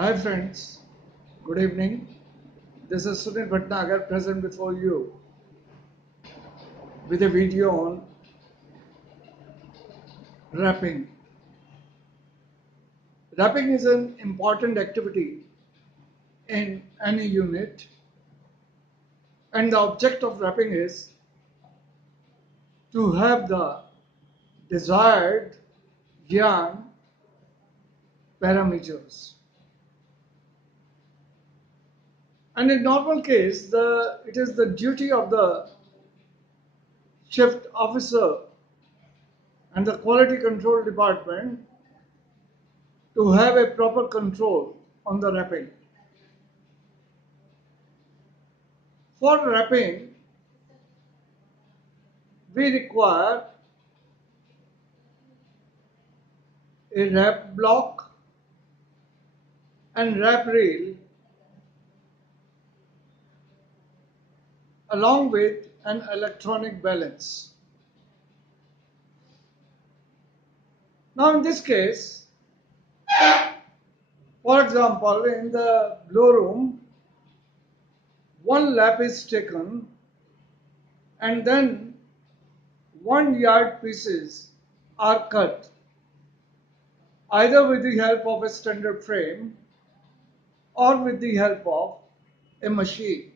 Hi friends, good evening. This is Sunil Bhatnagar present before you with a video on wrapping. Wrapping is an important activity in any unit, and the object of wrapping is to have the desired yarn parameters. And in normal case, it is the duty of the shift officer and the quality control department to have a proper control on the wrapping. For wrapping, we require a wrap block and wrap rail along with an electronic balance. Now in this case, for example, in the blow room, one lap is taken and then 1 yard pieces are cut either with the help of a standard frame or with the help of a machine.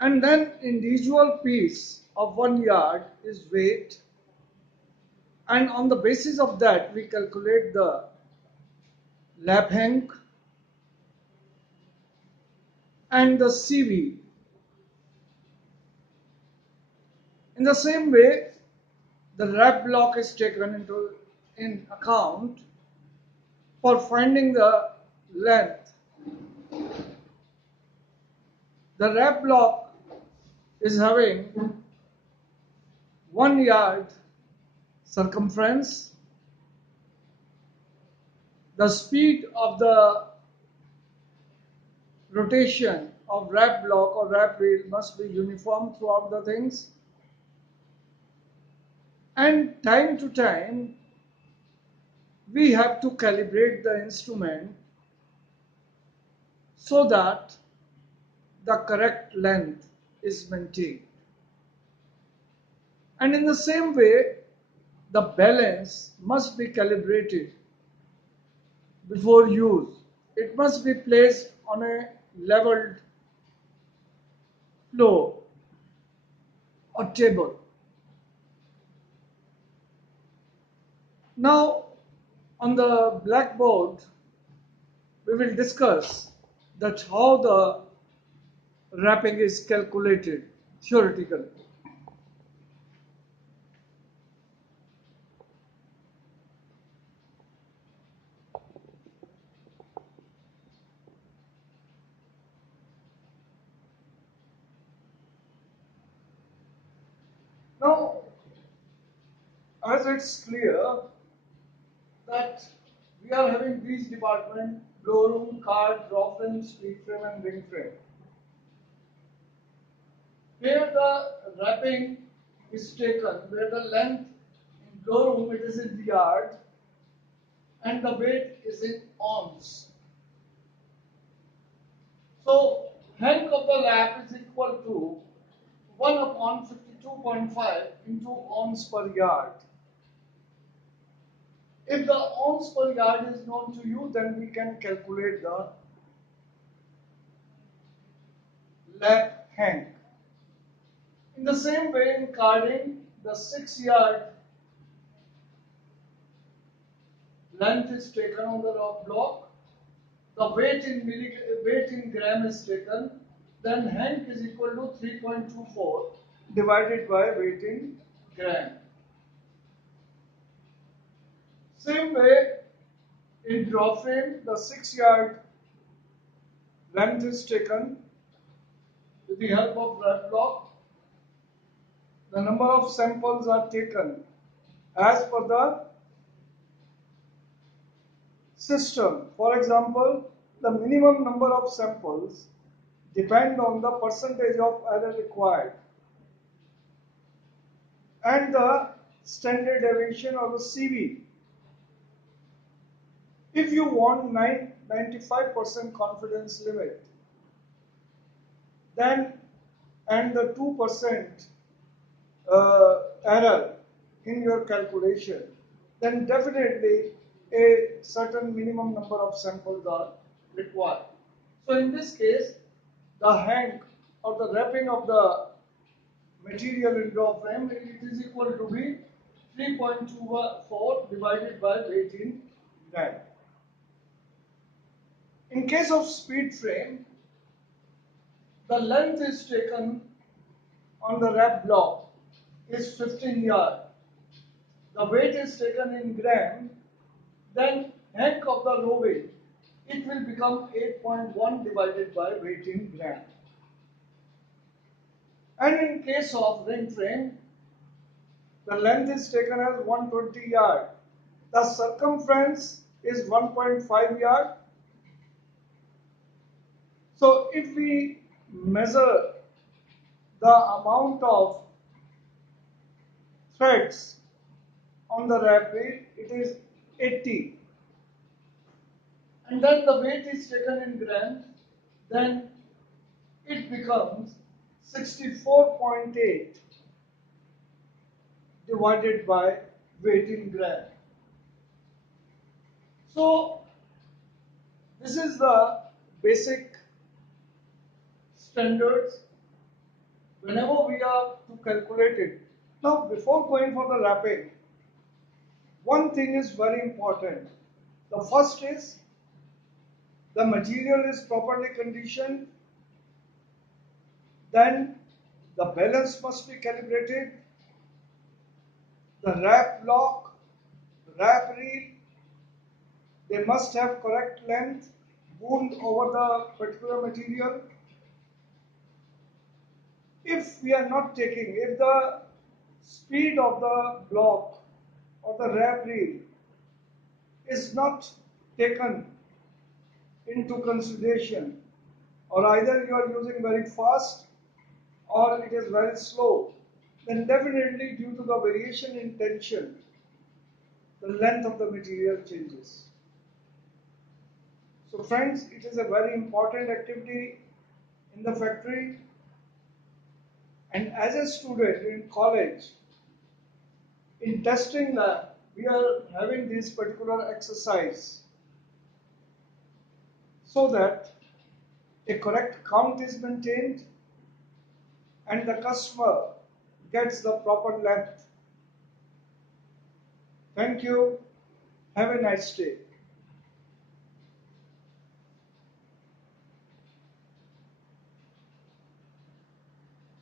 And then individual piece of 1 yard is weighed, and on the basis of that we calculate the lap hang and the CV. In the same way, the wrap block is taken in account for finding the length. The wrap block is having 1 yard circumference. The speed of the rotation of wrap block or wrap reel must be uniform throughout the things. And time to time, we have to calibrate the instrument so that the correct length is maintained. And in the same way, the balance must be calibrated before use. It must be placed on a leveled floor or table. Now, on the blackboard, we will discuss that how the wrapping is calculated theoretically. Now, as it's clear that we are having these departments: Blowroom Card, Drawframe, Speed frame and ring frame. Where the wrapping is taken, where the length in Blowroom it is in the yard and the weight is in ounce. So, hang of the lap is equal to 1 upon 52.5 into ounce per yard. If the ounce per yard is known to you, then we can calculate the lap hang. In the same way, in carding, the 6 yard length is taken on the block, the weight in gram is taken, then hang is equal to 3.24 divided by weight in gram. Same way, in draw frame, the 6 yard length is taken with the help of wrap block. The number of samples are taken as per the system. For example, the minimum number of samples depend on the percentage of error required and the standard deviation or the CV. If you want 95% confidence limit, then and the 2% error in your calculation, then definitely a certain minimum number of samples are required. So in this case, the hang or the wrapping of the material in draw frame, it is equal to be 3.24 divided by weight in gram. In case of speed frame, the length is taken on the wrap block is 15 yard. The weight is taken in gram, then hang of the row weight, it will become 8.1 divided by weight in gram. And in case of ring frame, the length is taken as 120 yard. The circumference is 1.5 yard. So if we measure the amount of threads on the wrap weight, it is 80. And then the weight is taken in gram, then it becomes 64.8 divided by weight in gram. So this is the basic standards whenever we are to calculate it. Now before going for the wrapping, one thing is very important. The first is the material is properly conditioned, then the balance must be calibrated, the wrap block, wrap reel, they must have correct length wound over the particular material. If we are not taking, if the speed of the block or the wrap reel is not taken into consideration, or either you are using very fast or it is very slow, then definitely due to the variation in tension, the length of the material changes. So friends, it is a very important activity in the factory, and as a student in college, in testing lab, we are having this particular exercise so that a correct count is maintained and the customer gets the proper length. Thank you. Have a nice day.